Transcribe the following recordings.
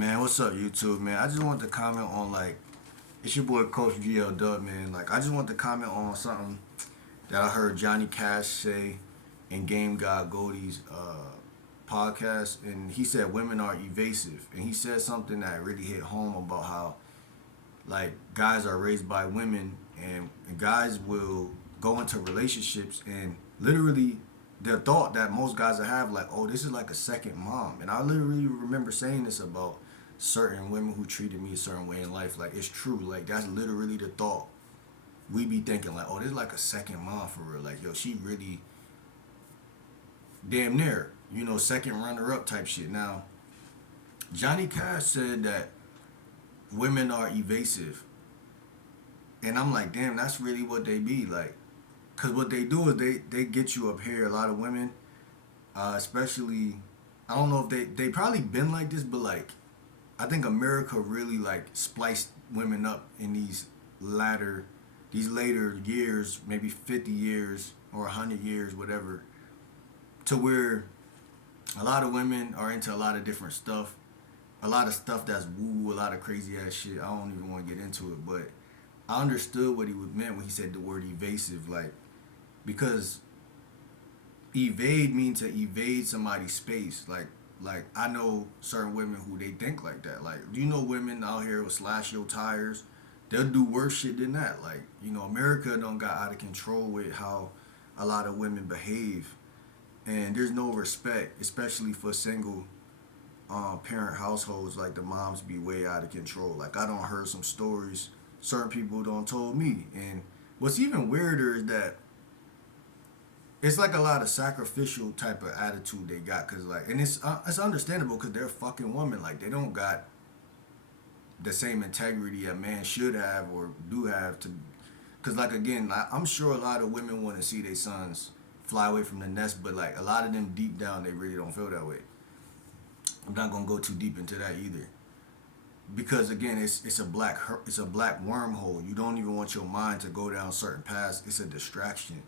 Man, what's up, YouTube, man? I just wanted to comment on, it's your boy Coach GL Dub, man. I just want to comment on something that I heard Johnny Cash say in Game God Goldie's podcast, and he said women are evasive, and he said something that really hit home about how guys are raised by women, and guys will go into relationships and literally the thought that most guys will have oh, this is like a second mom. And I literally remember saying this about certain women who treated me a certain way in life. It's true. That's literally the thought we be thinking, oh, this is like a second mom for real. Yo, she really damn near, second runner up type shit. Now, Johnny Cash said that women are evasive. And I'm like, damn, that's really what they be like. Cause what they do is they get you up here. A lot of women, especially, I don't know if they probably been like this, but I think America really spliced women up in these later years, maybe 50 years or 100 years, whatever, to where a lot of women are into a lot of different stuff, a lot of stuff that's woo, a lot of crazy ass shit. I don't even want to get into it, but I understood what he meant when he said the word evasive, because evade means to evade somebody's space. I know certain women who they think like that. Do you know women out here will slash your tires? They'll do worse shit than that. America don't got out of control with how a lot of women behave, and there's no respect, especially for single parent households. The moms be way out of control. I don't heard some stories certain people don't told me, and what's even weirder is that it's a lot of sacrificial type of attitude they got, cause and it's understandable, cause they're a fucking woman. They don't got the same integrity a man should have or do have to, cause again, I'm sure a lot of women want to see their sons fly away from the nest, but a lot of them deep down they really don't feel that way. I'm not gonna go too deep into that either, because again, it's a black wormhole. You don't even want your mind to go down certain paths. It's a distraction.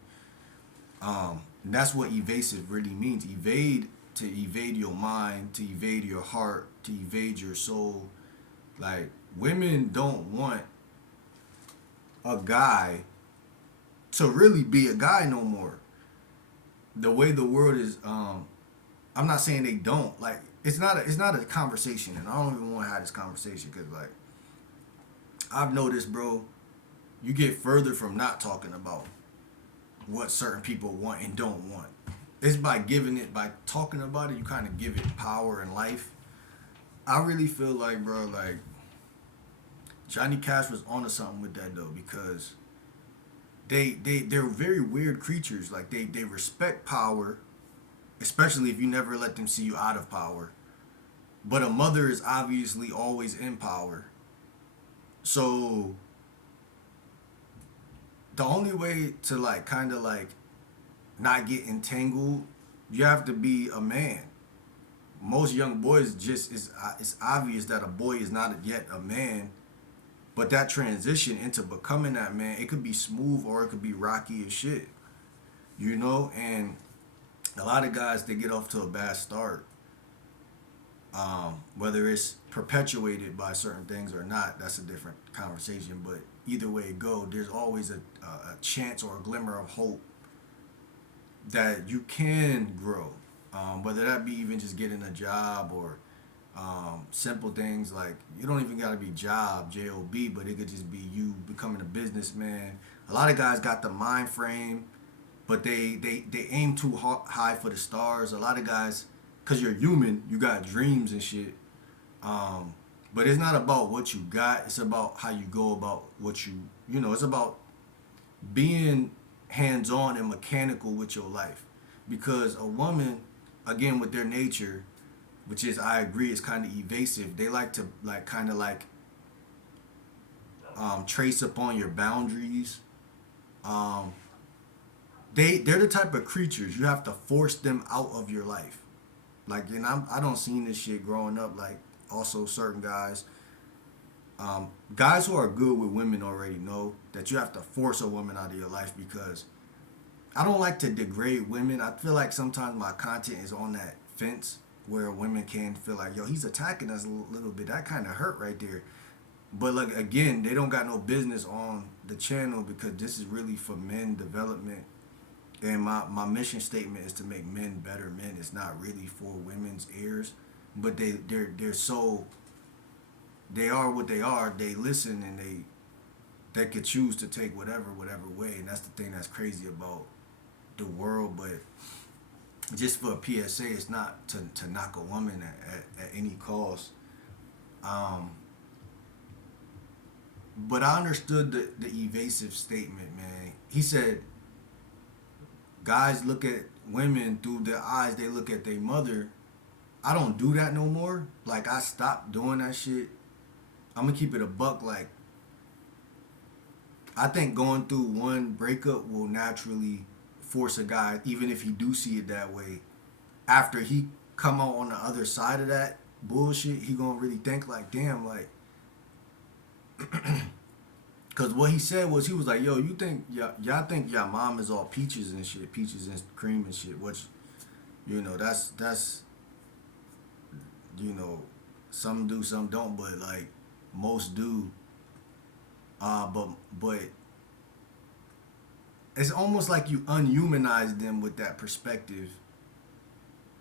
And that's what evasive really means. To evade your mind, to evade your heart, to evade your soul. Women don't want a guy to really be a guy no more. The way the world is, I'm not saying they don't. It's not a conversation, and I don't even want to have this conversation, because I've noticed, bro, you get further from not talking about what certain people want and don't want. It's by talking about it, you kind of give it power in life. I really feel bro, Johnny Cash was onto something with that though, because they're very weird creatures. They respect power, especially if you never let them see you out of power. But a mother is obviously always in power. So the only way to not get entangled, you have to be a man. Most young boys it's obvious that a boy is not yet a man, but that transition into becoming that man, it could be smooth or it could be rocky as shit, and a lot of guys, they get off to a bad start, whether it's perpetuated by certain things or not, that's a different conversation. But either way it go, there's always a chance or a glimmer of hope that you can grow, whether that be even just getting a job or simple things. You don't even gotta be J-O-B, but it could just be you becoming a businessman. A lot of guys got the mind frame, but they aim too high for the stars. A lot of guys, because you're human, you got dreams and shit, but it's not about what you got, it's about how you go about what it's about being hands-on and mechanical with your life. Because a woman, again, with their nature, which is, I agree, is kind of evasive, they like to trace upon your boundaries. They're the type of creatures you have to force them out of your life. And I don't seen this shit growing up. Also certain guys, guys who are good with women already know that you have to force a woman out of your life, because I don't like to degrade women. I feel like sometimes my content is on that fence, where women can feel like, yo, he's attacking us a little bit. That kind of hurt right there. But like again, they don't got no business on the channel because this is really for men development. And my mission statement is to make men better men. It's not really for women's ears. But they're so they are what they are. They listen and they could choose to take whatever way. And that's the thing that's crazy about the world. But just for a PSA, it's not to knock a woman at any cost. Um, but I understood the evasive statement, man. He said guys look at women through the eyes they look at their mother. I don't do that no more. Like I stopped doing that shit. I'm gonna keep it a buck. Like I think going through one breakup will naturally force a guy, even if he do see it that way, after he come out on the other side of that bullshit, he gonna really think like, damn, like, cause what he said was he was like, yo, you think y'all think y'all mom is all peaches and shit, peaches and cream and shit, which, that's some do, some don't, but like most do. But it's almost like you unhumanize them with that perspective,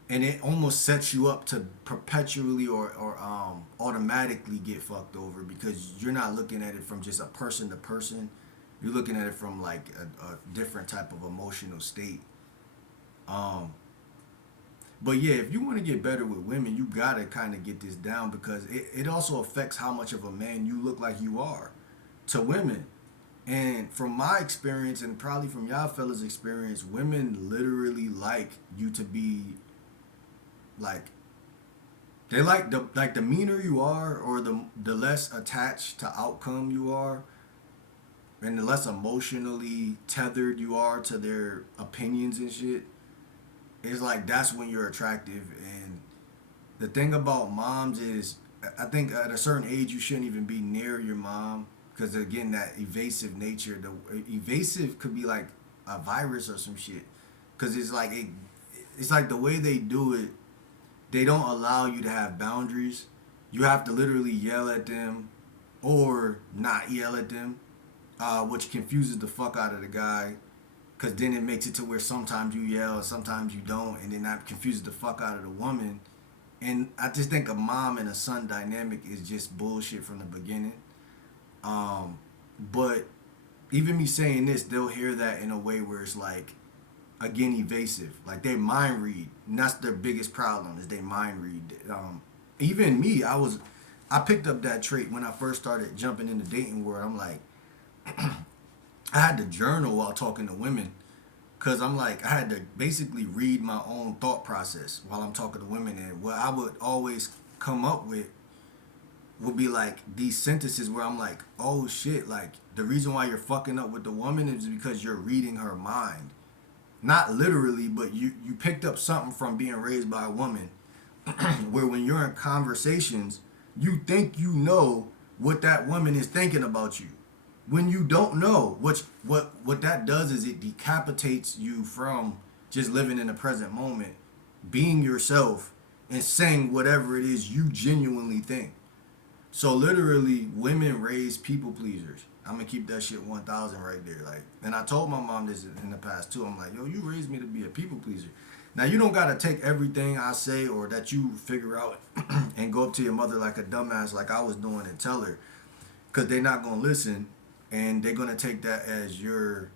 and it almost sets you up to perpetually or automatically get fucked over because you're not looking at it from just a person to person. You're looking at it from like a different type of emotional state. Um, but yeah, if you want to get better with women, you gotta kind of get this down because it also affects how much of a man you look like you are to women. And from my experience, and probably from y'all fellas' experience, women literally like you to be like they like the meaner you are, or the less attached to outcome you are, and the less emotionally tethered you are to their opinions and shit. It's like that's when you're attractive. And the thing about moms is, I think at a certain age you shouldn't even be near your mom because again that evasive nature. The evasive could be like a virus or some shit because it's like the way they do it. They don't allow you to have boundaries. You have to literally yell at them or not yell at them, which confuses the fuck out of the guy. Cause then it makes it to where sometimes you yell, and sometimes you don't, and then that confuses the fuck out of the woman. And I just think a mom and a son dynamic is just bullshit from the beginning. But even me saying this, they'll hear that in a way where it's like, again, evasive. Like they mind read, and that's their biggest problem is they mind read. Even me, I picked up that trait when I first started jumping in the dating world. I'm like, I had to journal while talking to women, cause I'm like I had to basically read my own thought process while I'm talking to women, and what I would always come up with would be like these sentences where I'm like, oh shit, like the reason why you're fucking up with the woman is because you're reading her mind. Not literally, but you picked up something from being raised by a woman where when you're in conversations, you think you know what that woman is thinking about you. When you don't know, which what that does is it decapitates you from just living in the present moment, being yourself and saying whatever it is you genuinely think. So literally, women raise people pleasers. I'm gonna keep that shit 1,000 right there. Like, and I told my mom this in the past too. I'm like, yo, you raised me to be a people pleaser. Now you don't gotta take everything I say or that you figure out and go up to your mother like a dumbass, like I was doing, and tell her, cause they're not gonna listen, and they're gonna take that as you're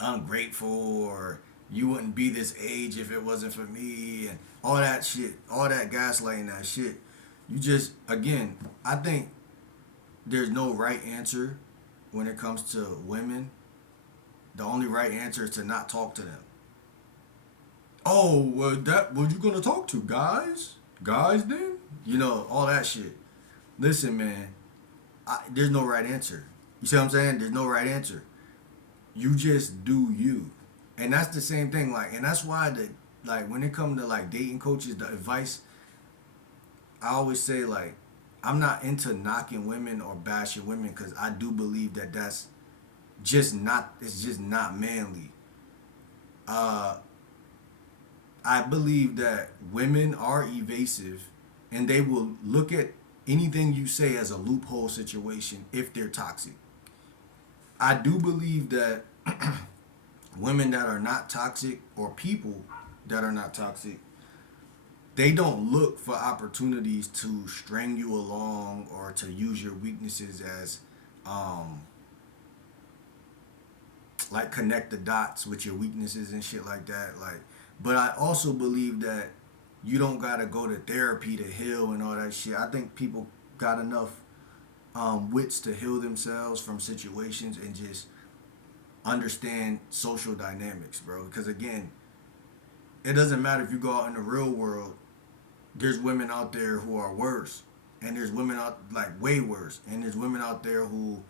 ungrateful or you wouldn't be this age if it wasn't for me and all that shit, all that gaslighting, that shit. You just, again, I think there's no right answer when it comes to women. The only right answer is to not talk to them. Oh, well, that what you gonna talk to, guys? Guys, then all that shit. Listen, man, there's no right answer. You see what I'm saying? There's no right answer. You just do you, and that's the same thing. Like, and that's why when it comes to like dating coaches, the advice I always say, like, I'm not into knocking women or bashing women because I do believe that that's it's just not manly. Uh, I believe that women are evasive and they will look at anything you say as a loophole situation if they're toxic. I do believe that women that are not toxic or people that are not toxic, they don't look for opportunities to string you along or to use your weaknesses as um like connect the dots with your weaknesses and shit like that. Like, but I also believe that you don't gotta go to therapy to heal and all that shit. I think people got enough wits to heal themselves from situations and just understand social dynamics, bro. Because again, it doesn't matter if you go out in the real world. There's women out there who are worse, and there's women out like way worse, and there's women out there who,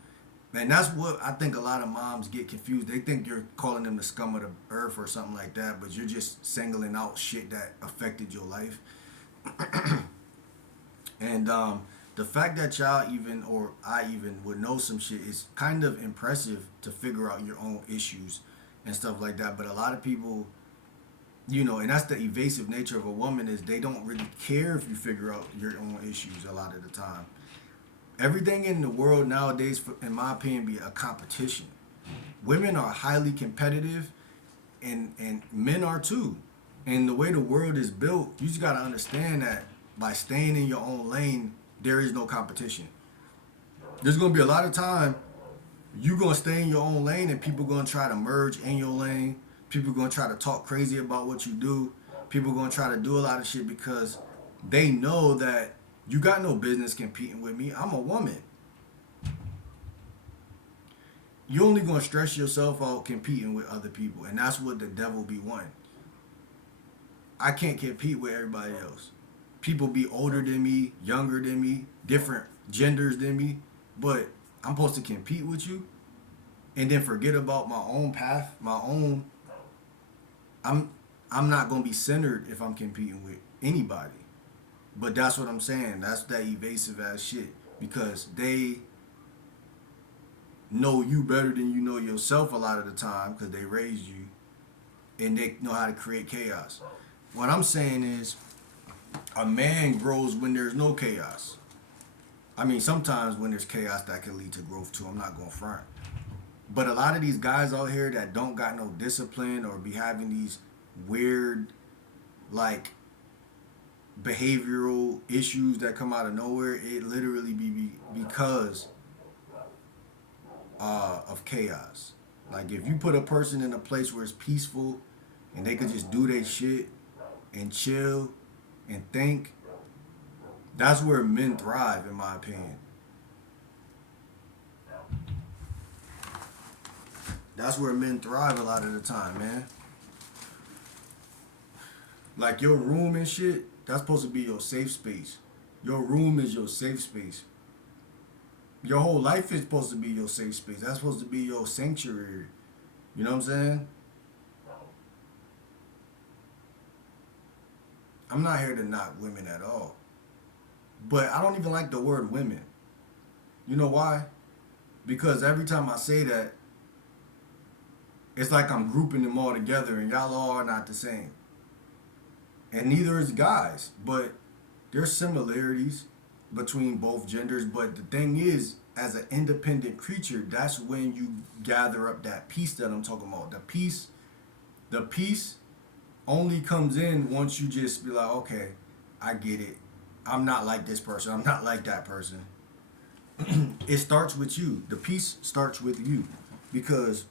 and that's what I think a lot of moms get confused. They think you're calling them the scum of the earth or something like that, but you're just singling out shit that affected your life. And the fact that y'all even or I even would know some shit is kind of impressive to figure out your own issues and stuff like that. But a lot of people, you know, and that's the evasive nature of a woman is they don't really care if you figure out your own issues a lot of the time. Everything in the world nowadays, in my opinion, be a competition. Women are highly competitive, and men are too. And the way the world is built, you just gotta understand that by staying in your own lane, there is no competition. There's gonna be a lot of time you gonna stay in your own lane, and people gonna try to merge in your lane. People gonna try to talk crazy about what you do. People gonna try to do a lot of shit because they know that you got no business competing with me. I'm a woman. You only gonna stress yourself out competing with other people, and that's what the devil be wanting. I can't compete with everybody else. People be older than me, younger than me, different genders than me, but I'm supposed to compete with you and then forget about my own path, my own. I'm I'm not gonna be centered if I'm competing with anybody. But that's what I'm saying. That's that evasive ass shit because they know you better than you know yourself a lot of the time because they raised you and they know how to create chaos. What I'm saying is a man grows when there's no chaos. I mean, sometimes when there's chaos, that can lead to growth too. I'm not going to front. But a lot of these guys out here that don't got no discipline or be having these weird, like, behavioral issues that come out of nowhere, it literally be because of chaos. Like, if you put a person in a place where it's peaceful and they could just do their shit and chill and think, that's where men thrive, in my opinion. That's where men thrive a lot of the time, man. Like your room and shit, that's supposed to be your safe space. Your room is your safe space. Your whole life is supposed to be your safe space. That's supposed to be your sanctuary. You know what I'm saying? I'm not here to knock women at all. But I don't even like the word women. You know why? Because every time I say that, it's like I'm grouping them all together and y'all all are not the same. And neither is guys. But there's similarities between both genders. But the thing is, as an independent creature, that's when you gather up that peace that I'm talking about. The peace only comes in once you just be like, okay, I get it. I'm not like this person. I'm not like that person. It starts with you. The peace starts with you. Because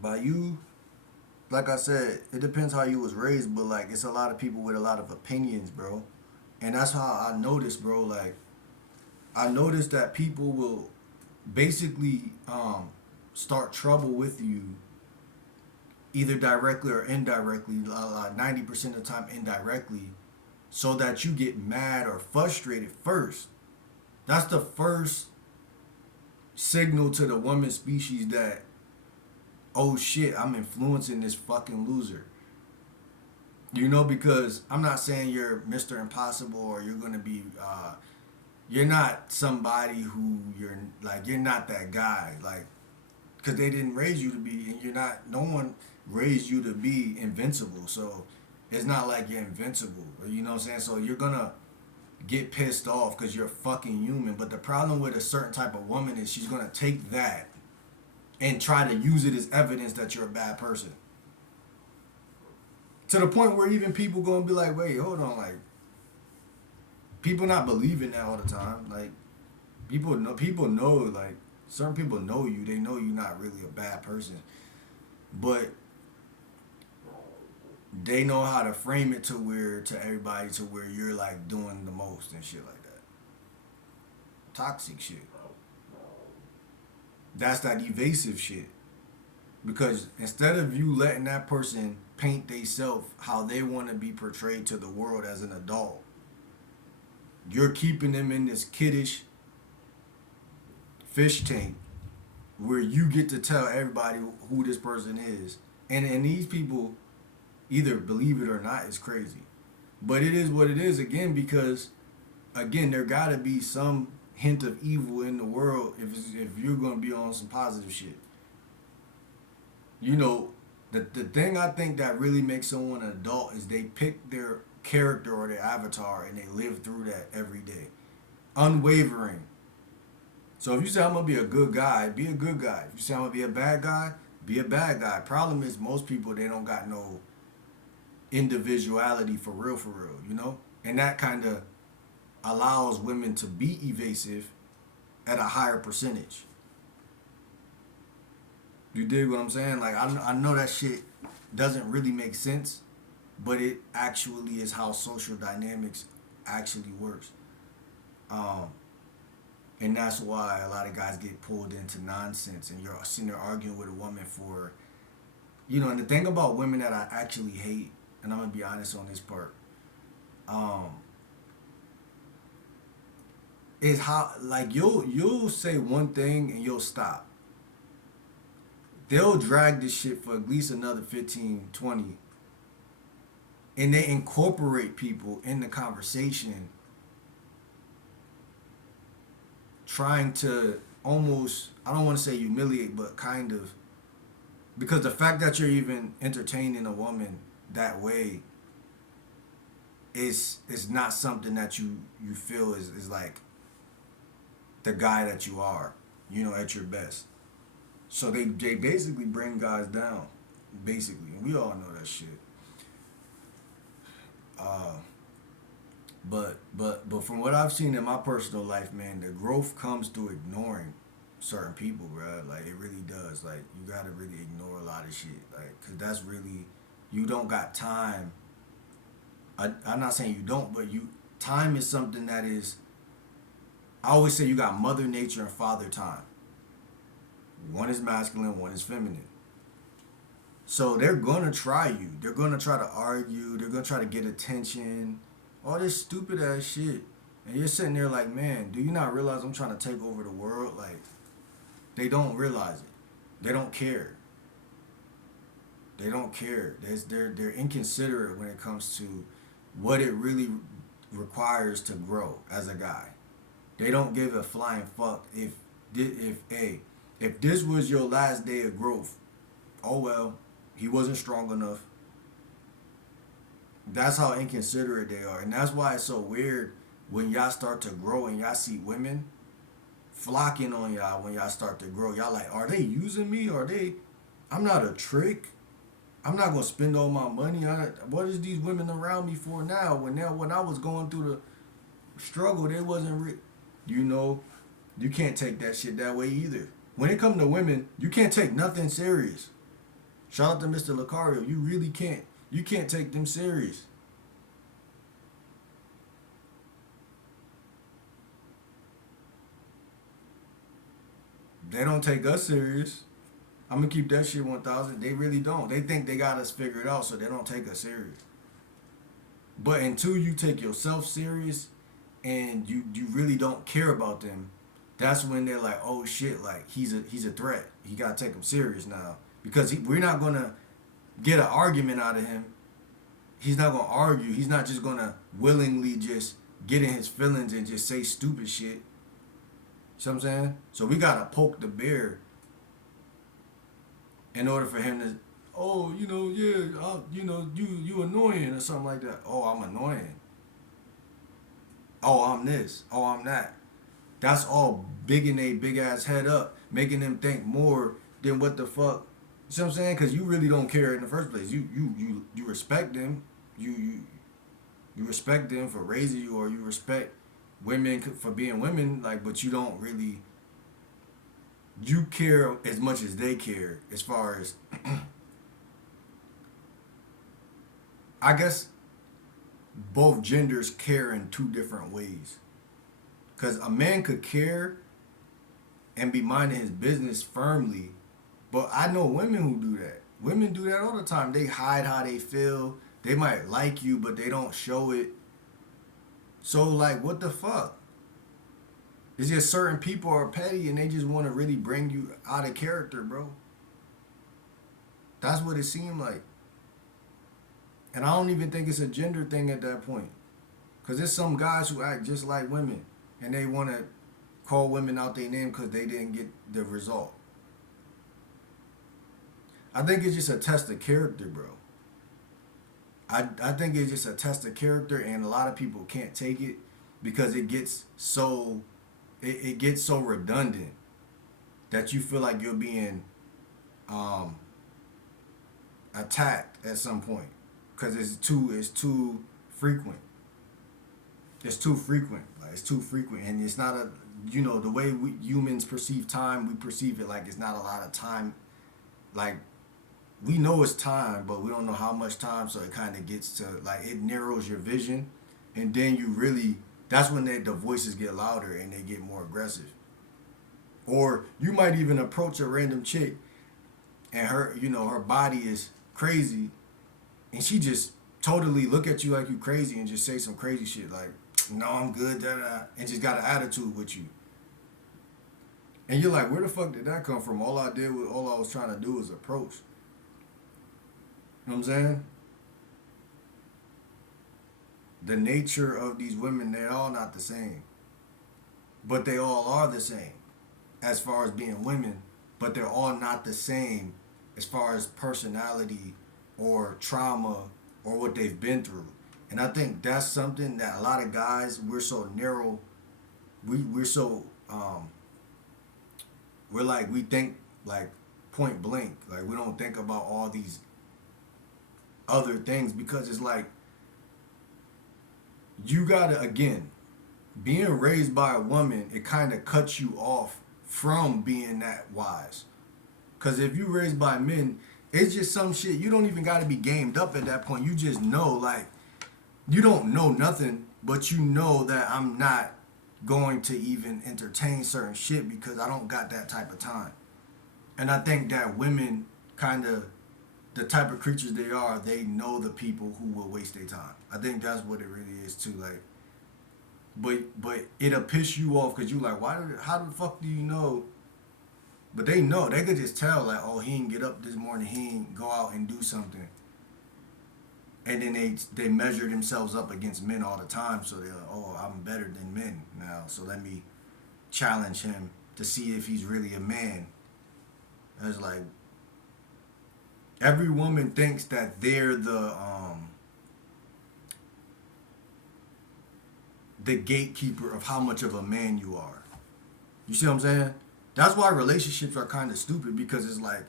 by you, like I said, it depends how you was raised, but like it's a lot of people with a lot of opinions, bro. And that's how I noticed, bro. Like I noticed that people will basically start trouble with you either directly or indirectly, 90% of the time indirectly, so that you get mad or frustrated first. That's the first signal to the woman species that, oh shit, I'm influencing this fucking loser. You know, because I'm not saying you're Mr. Impossible or you're gonna be, you're not somebody who you're not that guy. Like, because they didn't raise you to be, and you're not, no one raised you to be invincible. So It's not like you're invincible. You know what I'm saying? So you're gonna get pissed off because you're fucking human. But the problem with a certain type of woman is she's gonna take that and try to use it as evidence that you're a bad person. To the point where even people gonna be like, wait, hold on, like people not believing that all the time. Like people know like certain people know you. They know you're not really a bad person. But they know how to frame it to everybody to where you're like doing the most and shit like that. Toxic shit. That's that evasive shit. Because instead of you letting that person paint theyself how they want to be portrayed to the world as an adult, you're keeping them in this kiddish fish tank where you get to tell everybody who this person is. And these people either believe it or not, it's crazy. But it is what it is again because again there gotta be some hint of evil in the world if you're gonna be on some positive shit. You know, the thing I think that really makes someone an adult is they pick their character or their avatar and they live through that every day. Unwavering. So if you say I'm gonna be a good guy, be a good guy. If you say I'm gonna be a bad guy, be a bad guy. Problem is most people they don't got no individuality for real, you know? And that kind of allows women to be evasive at a higher percentage. You dig what I'm saying? Like, I know that shit doesn't really make sense, but it actually is how social dynamics actually works. Um, and that's why a lot of guys get pulled into nonsense and you're sitting there arguing with a woman for, you know, and the thing about women that I actually hate, and I'm going to be honest on this part, is how, like, you'll say one thing and you'll stop. They'll drag this shit for at least another 15, 20, and they incorporate people in the conversation trying to almost, I don't want to say humiliate, but kind of, because the fact that you're even entertaining a woman that way is not something that you feel is like the guy that you are, you know, at your best. So they basically bring guys down, basically, and we all know that shit. Uh, but from what I've seen in my personal life, man, the growth comes through ignoring certain people, bro. Like it really does. Like you gotta really ignore a lot of shit, like, cause that's really you don't got time. I'm not saying you don't, but time is something that is. I always say you got Mother Nature and Father Time. One is masculine, one is feminine. So they're gonna try you. They're gonna try to argue. They're gonna try to get attention. All this stupid ass shit. And you're sitting there like, man, do you not realize I'm trying to take over the world? Like, they don't realize it. They don't care. They don't care. They're inconsiderate when it comes to what it really requires to grow as a guy. They don't give a flying fuck if this was your last day of growth. Oh well, he wasn't strong enough. That's how inconsiderate they are, and that's why it's so weird when y'all start to grow and y'all see women flocking on y'all when y'all start to grow. Y'all like, are they using me? Are they? I'm not a trick. I'm not gonna spend all my money. What is these women around me for now? When I was going through the struggle, they wasn't. You know, you can't take that shit that way either. When it comes to women, you can't take nothing serious. Shout out to Mr. Lucario. You really can't. You can't take them serious. They don't take us serious. I'm gonna keep that shit 1,000. They really don't. They think they got us figured out, so they don't take us serious. But until you take yourself serious and you really don't care about them, that's when they're like, oh shit, like he's a threat. You gotta take him serious now because we're not gonna get an argument out of him. He's not gonna argue. He's not just gonna willingly just get in his feelings and just say stupid shit. You know what I'm saying? So we gotta poke the bear in order for him to oh, yeah, you annoying or something like that. Oh, I'm annoying. Oh, I'm this. Oh, I'm that. That's all bigging a big ass head up, making them think more than what the fuck. You see what I'm saying? Because you really don't care in the first place. You respect them. You respect them for raising you, or you respect women for being women. Like, but you don't really. You care as much as they care, as far as I guess both genders care in two different ways. Because a man could care and be minding his business firmly, but I know women who do that. Women do that all the time. They hide how they feel. They might like you, but they don't show it. So, like, what the fuck? It's just certain people are petty and they just want to really bring you out of character, bro. That's what it seemed like. And I don't even think it's a gender thing at that point. Because there's some guys who act just like women and they want to call women out their name because they didn't get the result. I think it's just a test of character, bro. I think it's just a test of character, and a lot of people can't take it because it gets so redundant that you feel like you're being attacked at some point because it's too frequent. It's too frequent. Like, it's too frequent, and it's not a the way we humans perceive time. We perceive it like it's not a lot of time. Like, we know it's time, but we don't know how much time. So it kind of gets to, like, it narrows your vision, and then you really, that's when the voices get louder and they get more aggressive. Or you might even approach a random chick and her body is crazy, and she just totally look at you like you crazy and just say some crazy shit like, no, I'm good, da da, and just got an attitude with you. And you're like, where the fuck did that come from? All I was trying to do was approach. You know what I'm saying? The nature of these women, they're all not the same. But they all are the same as far as being women. But they're all not the same as far as personality or trauma or what they've been through. And I think that's something that a lot of guys, we're so narrow. We're so we think like point blank. Like, we don't think about all these other things because it's like you gotta, again, being raised by a woman, it kind of cuts you off from being that wise. Because if you raised by men, it's just some shit you don't even gotta be gamed up at that point. You just know, like, you don't know nothing, but you know that I'm not going to even entertain certain shit because I don't got that type of time. And I think that women kind of, the type of creatures they are, they know the people who will waste their time. I think that's what it really is too. Like, but it'll piss you off because you like, how the fuck do you know? But they know, they could just tell, like, oh, he didn't get up this morning, he didn't go out and do something. And then they measure themselves up against men all the time, so they're like, oh, I'm better than men now, so let me challenge him to see if he's really a man. And it's like, every woman thinks that they're the gatekeeper of how much of a man you are. You see what I'm saying? That's why relationships are kind of stupid, because it's like,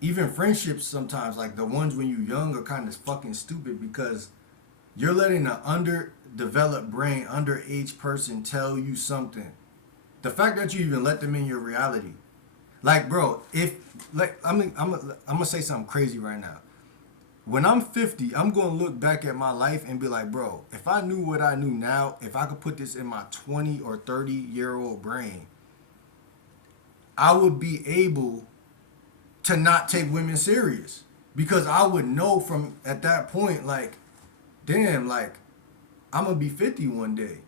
even friendships sometimes, like the ones when you're young, are kind of fucking stupid because you're letting an underdeveloped brain, underage person tell you something. The fact that you even let them in your reality. Like, bro, if, like, I'm gonna say something crazy right now. When I'm 50, I'm gonna look back at my life and be like, bro, if I knew what I knew now, if I could put this in my 20 or 30-year-old brain, I would be able to not take women serious, because I would know from at that point, like, damn, like, I'm gonna be 50 one day,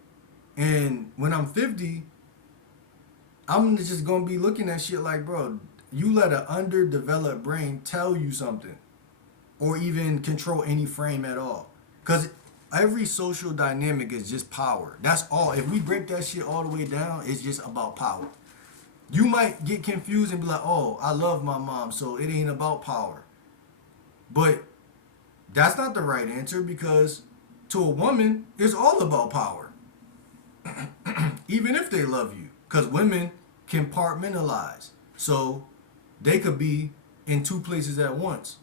and when I'm 50, I'm just gonna be looking at shit like, bro, you let an underdeveloped brain tell you something, or even control any frame at all, because every social dynamic is just power. That's all. If we break that shit all the way down, it's just about power. You might get confused and be like, oh, I love my mom, so it ain't about power. But that's not the right answer because to a woman, it's all about power. Even if they love you. Because women compartmentalize. So they could be in two places at once.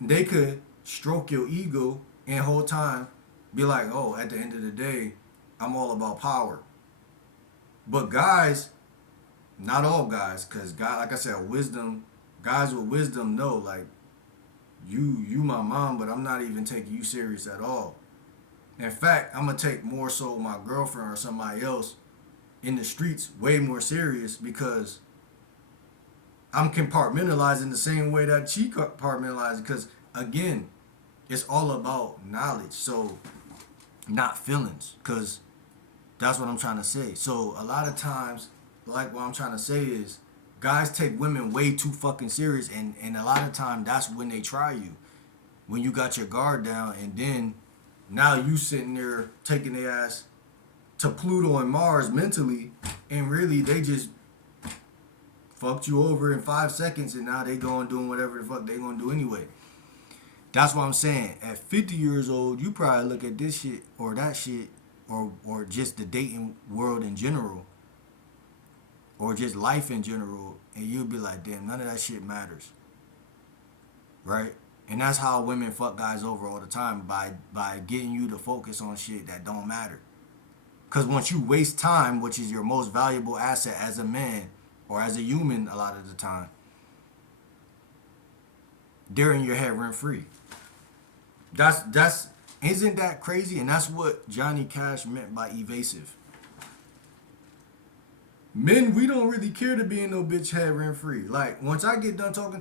They could stroke your ego and whole time be like, oh, at the end of the day, I'm all about power. But guys, not all guys, because God, like I said, wisdom, guys with wisdom know, like, you my mom, but I'm not even taking you serious at all. In fact, I'm gonna take more so my girlfriend or somebody else in the streets way more serious because I'm compartmentalizing the same way that she compartmentalizes. Because again, it's all about knowledge, so not feelings. Because that's what I'm trying to say. So a lot of times, like what I'm trying to say is, guys take women way too fucking serious, and a lot of time that's when they try you, when you got your guard down, and then now you sitting there taking their ass to Pluto and Mars mentally, and really they just fucked you over in 5 seconds, and now they going doing whatever the fuck they gonna do anyway. That's what I'm saying. At 50 years old, you probably look at this shit or that shit, or just the dating world in general, or just life in general, and you'll be like, damn, none of that shit matters, right? And that's how women fuck guys over all the time, by getting you to focus on shit that don't matter. Because once you waste time, which is your most valuable asset as a man or as a human, a lot of the time, they're in your head rent free. That's isn't that crazy? And that's what Johnny Cash meant by evasive. Men, we don't really care to be in no bitch head rent free. Like once I get done talking to